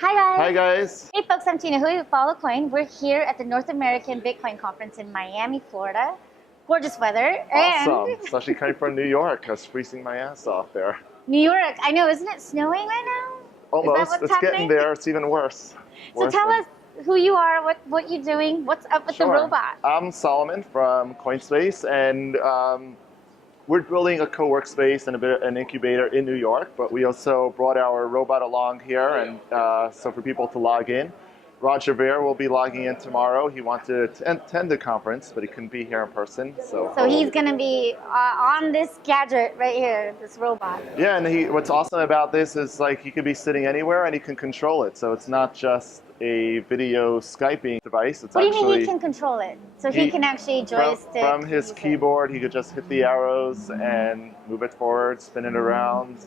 Hi guys! Hi guys! Hey folks, I'm Tina Hu, you follow Coin. We're here at the North American Bitcoin Conference in Miami, Florida. Gorgeous weather. Awesome! And Especially coming from New York. I was freezing my ass off there. New York, I know, isn't it snowing right now? Almost. Is that what's It's happening? getting there. It's even worse. So tell us who you are, what you're doing, what's up with the robot? I'm Solomon from Coinspace, and we're building a co-workspace and an incubator in New York, but we also brought our robot along here, and so for people to log in. Roger Ver will be logging in tomorrow. He wanted to attend the conference, but he couldn't be here in person. So he's going to be on this gadget right here, this robot. Yeah, and what's awesome about this is like he could be sitting anywhere and he can control it. So it's not just a video Skyping device. It's what do you mean he can control it? So he can actually joystick? From his keyboard, he could just hit the arrows and move it forward, spin it around.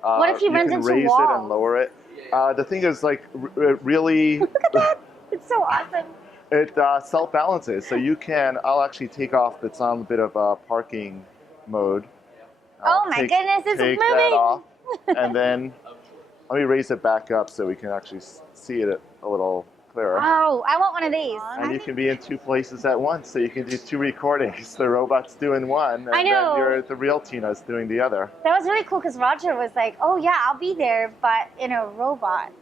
What if he runs into walls? You can raise it and lower it. The thing is, like, really... Look at that! It's so awesome. It self-balances, so you can... I'll actually take off. It's on a bit of parking mode. Oh my goodness, it's moving! Take that off, and then let me raise it back up so we can actually see it a little clearer. Oh, I want one of these. And you can be in two places at once, so you can do two recordings. The robot's doing one, and I know. then the real Tina's doing the other. That was really cool because Roger was like, "Oh yeah, I'll be there, but in a robot."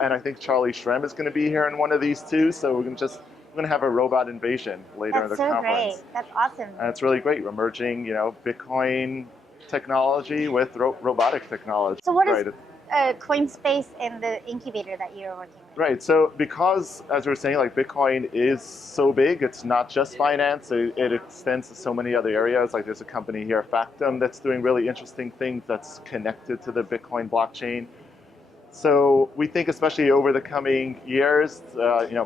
And I think Charlie Shrem is going to be here in one of these too. So we're going to have a robot invasion later in the conference. That's so great. That's awesome. And it's really great. We're merging, Bitcoin technology with robotic technology. So what is Coinspace and the incubator that you're working with? Right. So because, as we were saying, like Bitcoin is so big, it's not just finance. It extends to so many other areas. Like there's a company here, Factum, that's doing really interesting things that's connected to the Bitcoin blockchain. So we think, especially over the coming years,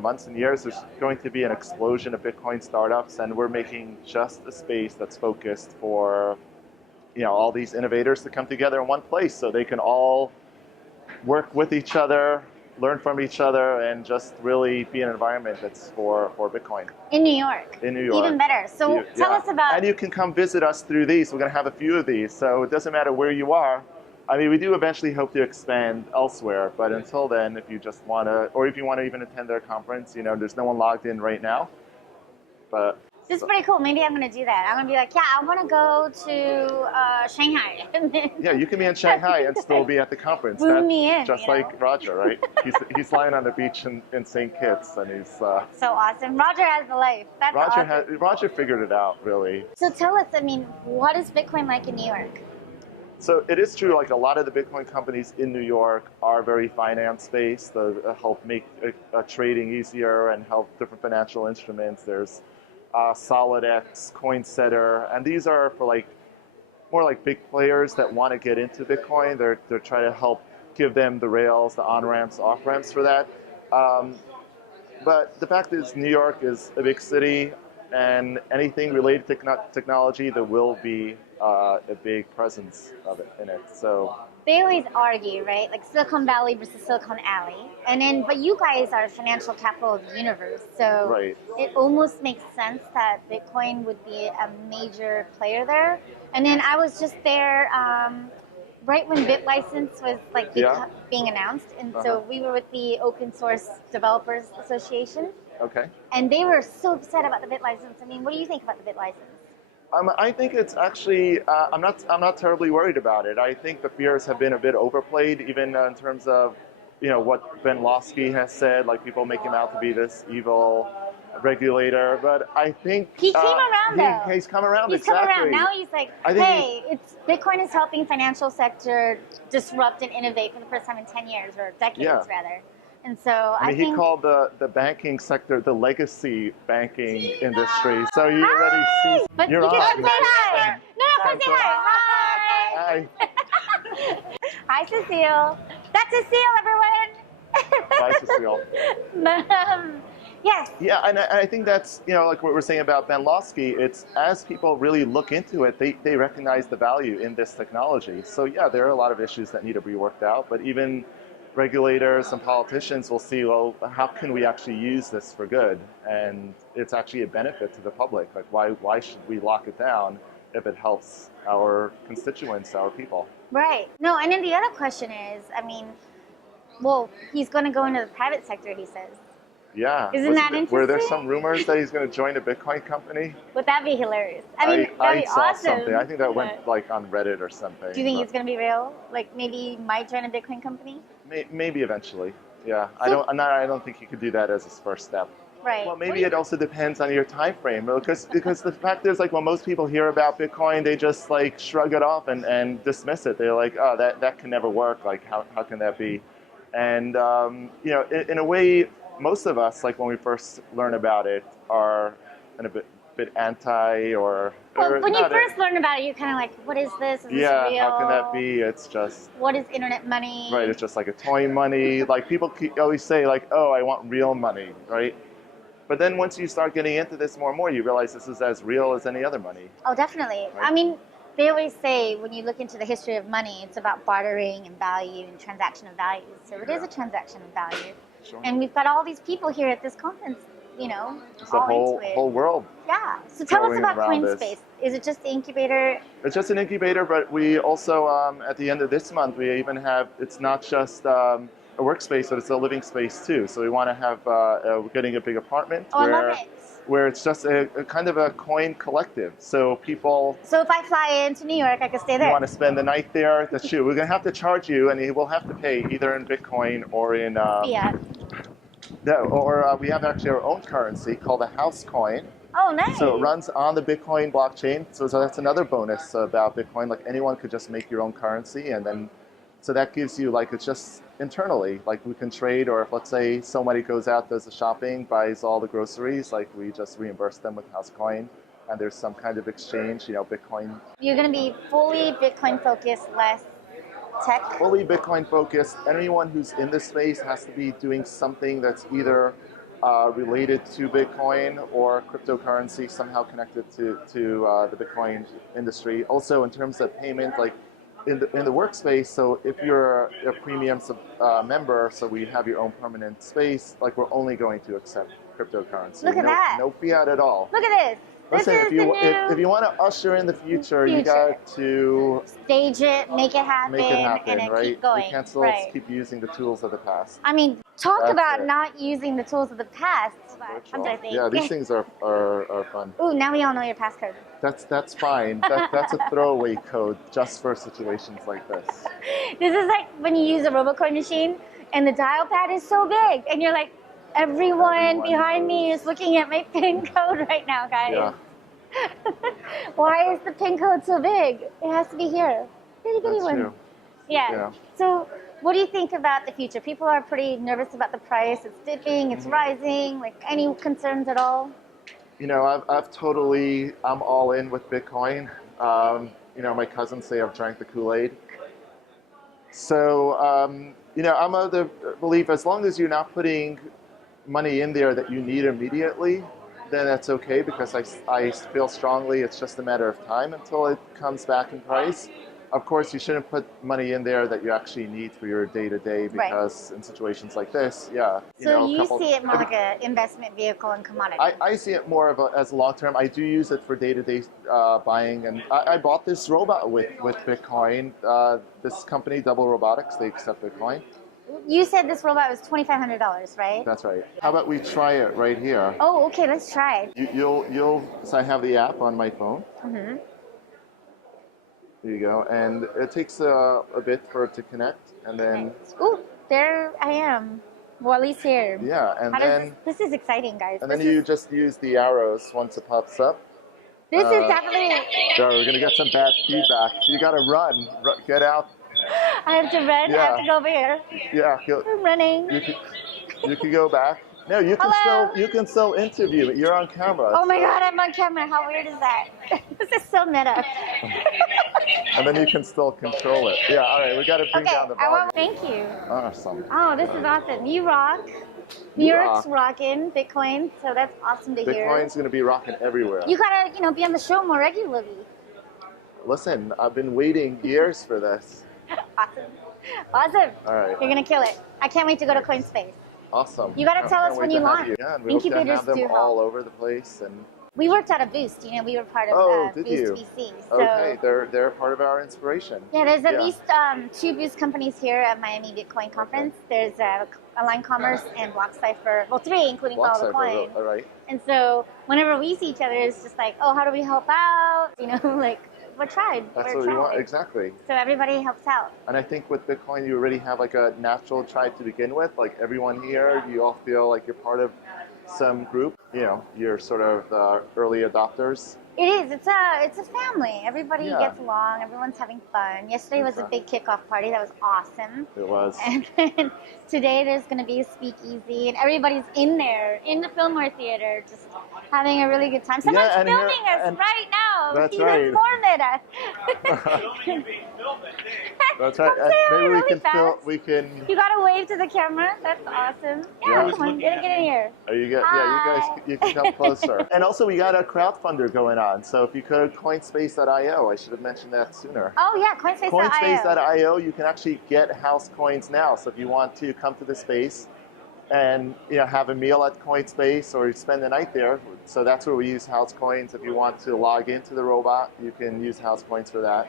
months and years, there's going to be an explosion of Bitcoin startups, and we're making just a space that's focused for, all these innovators to come together in one place, so they can all work with each other, learn from each other, and just really be an environment that's for Bitcoin. In New York. In New York. Even better. So tell us about. And you can come visit us through these. We're going to have a few of these, so it doesn't matter where you are. I mean, we do eventually hope to expand elsewhere, but until then, if you just want to, or if you want to even attend their conference, there's no one logged in right now. But this is pretty cool. Maybe I'm going to do that. I'm going to be like, yeah, I want to go to Shanghai. Yeah, you can be in Shanghai and still be at the conference. Boom me in, just like Roger, right? He's lying on the beach in St. Kitts, and he's so awesome. Roger has the life. That's awesome. Roger figured it out, really. So tell us, what is Bitcoin like in New York? So it is true, like a lot of the Bitcoin companies in New York are very finance-based. They help make trading easier and help different financial instruments. There's SolidX, Coinsetter, and these are for more like big players that want to get into Bitcoin. They're trying to help give them the rails, the on-ramps, off-ramps for that. But the fact is, New York is a big city, and anything related to technology, there will be a big presence of it in it. So they always argue, right? Like Silicon Valley versus Silicon Alley, but you guys are the financial capital of the universe, so it almost makes sense that Bitcoin would be a major player there. And then I was just there right when BitLicense was being announced, and so we were with the Open Source Developers Association. Okay. And they were so upset about the BitLicense. What do you think about the BitLicense? I think it's actually, I'm not terribly worried about it. I think the fears have been a bit overplayed, even in terms of, what Ben Losky has said, like people make him out to be this evil regulator. But I think he came around though. He's come around. He's come around. Now he's like, hey, Bitcoin is helping financial sector disrupt and innovate for the first time in 10 years or decades rather. And so I think he called the banking sector the legacy banking industry. So you already see. But you're you can on. say hi. No, say hi. Hi. Hi. Hi, Cecile. That's Cecile, everyone. Bye, Cecile. Yes. Yeah, and I think that's, like what we're saying about Ben Losky, it's as people really look into it, they recognize the value in this technology. So yeah, there are a lot of issues that need to be worked out, but even regulators and politicians will see, well, how can we actually use this for good? And it's actually a benefit to the public. Like, why should we lock it down if it helps our constituents, our people? Right. No, and then the other question is, Well, he's going to go into the private sector, he says. Yeah. Isn't that interesting? Were there some rumors that he's going to join a Bitcoin company? Would that be hilarious? I mean, that'd be saw awesome. something. I think that went like on Reddit or something. Do you think it's going to be real? Like maybe he might join a Bitcoin company? Maybe eventually. Yeah. So, I don't think he could do that as his first step. Right. Well, maybe it also depends on your time frame, because the fact is, like, when most people hear about Bitcoin, they just like shrug it off and dismiss it. They're like, oh, that can never work. Like, how can that be? And you know, in a way, most of us, like when we first learn about it, are a bit anti or. Well, when you first learn about it, you're kind of like, what is this? Is this real? How can that be? It's just. What is internet money? Right. It's just like a toy money. Like people always say, like, oh, I want real money, right? But then once you start getting into this more and more, you realize this is as real as any other money. Oh, definitely. Right? I mean, they always say when you look into the history of money, it's about bartering and value and transaction of values. So it is a transaction of value. Sure. And we've got all these people here at this conference, you know, it's the whole world. Yeah. So tell us about Coinspace. Is it just the incubator? It's just an incubator, but we also, at the end of this month, we even have, it's not just a workspace, but it's a living space too. So we want to have, we're getting a big apartment I love it. Where it's just a kind of a coin collective. So people. So if I fly into New York, I can stay there. You want to spend the night there? That's true. We're going to have to charge you, and you will have to pay either in Bitcoin or in. Fiat. No, or we have actually our own currency called the house coin. Oh, nice. So it runs on the Bitcoin blockchain. So that's another bonus about Bitcoin. Like anyone could just make your own currency, and then. So that gives you, like, it's just internally, like we can trade, or if let's say somebody goes out, does the shopping, buys all the groceries, like we just reimburse them with house coin, and there's some kind of exchange, you know, Bitcoin. You're going to be fully Bitcoin focused, less tech? Fully Bitcoin focused. Anyone who's in this space has to be doing something that's either related to Bitcoin or cryptocurrency, somehow connected to the Bitcoin industry. Also, in terms of payment, like, in the workspace, so if you're a premium member, so we have your own permanent space, like we're only going to accept cryptocurrency. Look at that. No fiat at all. Look at this. Listen, if you want to usher in the future, you got to stage it, make it happen, and then right? keep going. You can't still keep using the tools of the past. I mean, talk about not using the tools of the past. Yeah, these things are fun. Ooh, now we all know your passcode. That's fine. That's a throwaway code just for situations like this. This is like when you use a RoboCoin machine and the dial pad is so big, and you're like, everyone behind me is looking at my PIN code right now, guys. Yeah. Why is the PIN code so big? It has to be here. Bitty bitty one. True. Yeah. So what do you think about the future? People are pretty nervous about the price. It's dipping, it's rising. Like, any concerns at all? You know, I'm all in with Bitcoin. You know, my cousins say I've drank the Kool-Aid. So, you know, I'm of the belief as long as you're not putting money in there that you need immediately, then that's okay, because I feel strongly it's just a matter of time until it comes back in price. Of course, you shouldn't put money in there that you actually need for your day-to-day, because in situations like this, So you see it more like an investment vehicle in commodities? I see it more as long-term. I do use it for day-to-day buying, and I bought this robot with Bitcoin. This company, Double Robotics, they accept Bitcoin. You said this robot was $2,500, right? That's right. How about we try it right here? Oh, okay, let's try. So I have the app on my phone. Mm-hmm. There you go. And it takes a bit for it to connect, and then... Ooh, there I am. Wally's here. Yeah, and then... This is exciting, guys. And then you just use the arrows once it pops up. This is definitely... So we're going to get some bad feedback. You got to run. Get out. I have to run? Yeah. I have to go over here? Yeah. I'm running. You can go back. No, you can still interview it. You're on camera. Oh my God, I'm on camera. How weird is that? This is so meta. And then you can still control it. Yeah, all right. We got to bring down the volume. Thank you. Awesome. Oh, this is awesome. You rock. New York's rocking Bitcoin, so that's awesome to hear. Bitcoin's going to be rocking everywhere. You gotta, be on the show more regularly. Listen, I've been waiting years for this. Awesome. All right. You're gonna kill it. I can't wait to go to Coinspace. Awesome. You gotta tell us when you launch. Yeah, and we hope to have them all over the place. And We worked at a Boost. You know, we were part of did Boost you? VC. So, Okay, they're part of our inspiration. yeah, there's at least 2 Boost companies here at Miami Bitcoin Conference. Okay. There's Align Commerce and BlockCypher. Well, 3, including Follow the Coin. All right. And so whenever we see each other, it's just like, oh, how do we help out? You know, like, we're tribe. That's we're what tribe. we want, exactly. So everybody helps out. And I think with Bitcoin, you already have like a natural tribe to begin with. Like everyone here, you all feel like you're part of some group. You know, you're sort of the early adopters. It is. It's a family. Everybody Yeah. gets along. Everyone's having fun. Yesterday was a big kickoff party. That was awesome. It was. And then today there's going to be a speakeasy, and everybody's in there, in the Fillmore Theater, just having a really good time. Someone's filming us right now. That's You right. informed us. That's right. Maybe we can film. We can. You gotta wave to the camera. That's awesome. Yeah, come on, get in here. Oh, you guys, you can come closer. And also, we got a crowdfunder going on. So if you go to Coinspace.io, I should have mentioned that sooner. Oh yeah, Coinspace.io. Coinspace.io, you can actually get house coins now. So if you want to come to the space and have a meal at Coinspace or spend the night there, so that's where we use house coins. If you want to log into the robot, you can use house coins for that.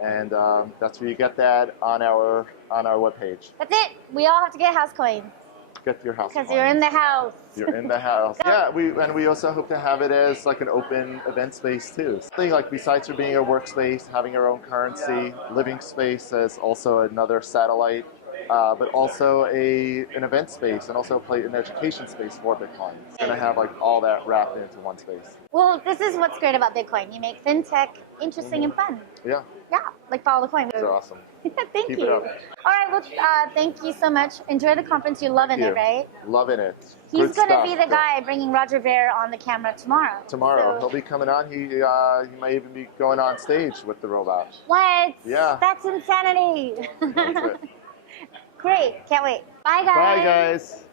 And that's where you get that on our webpage. That's it. We all have to get house coins. Get your house coins. Because you're in the house. You're in the house. Yeah, we also hope to have it as like an open event space too. Something like besides for being a workspace, having our own currency, living space as also another satellite, but also an event space and also an education space for Bitcoin. It's going to have like all that wrapped into one space. Well, this is what's great about Bitcoin. You make fintech interesting and fun. Yeah. Yeah, like Follow the Coin. That's awesome. Thank Keep you. it up. All right, well, thank you so much. Enjoy the conference. You're loving it, right? Loving it. He's going to be the guy bringing Roger Ver on the camera tomorrow. Tomorrow. So. He'll be coming on. He might even be going on stage with the robot. What? Yeah. That's insanity. That's it. Great. Can't wait. Bye, guys. Bye, guys.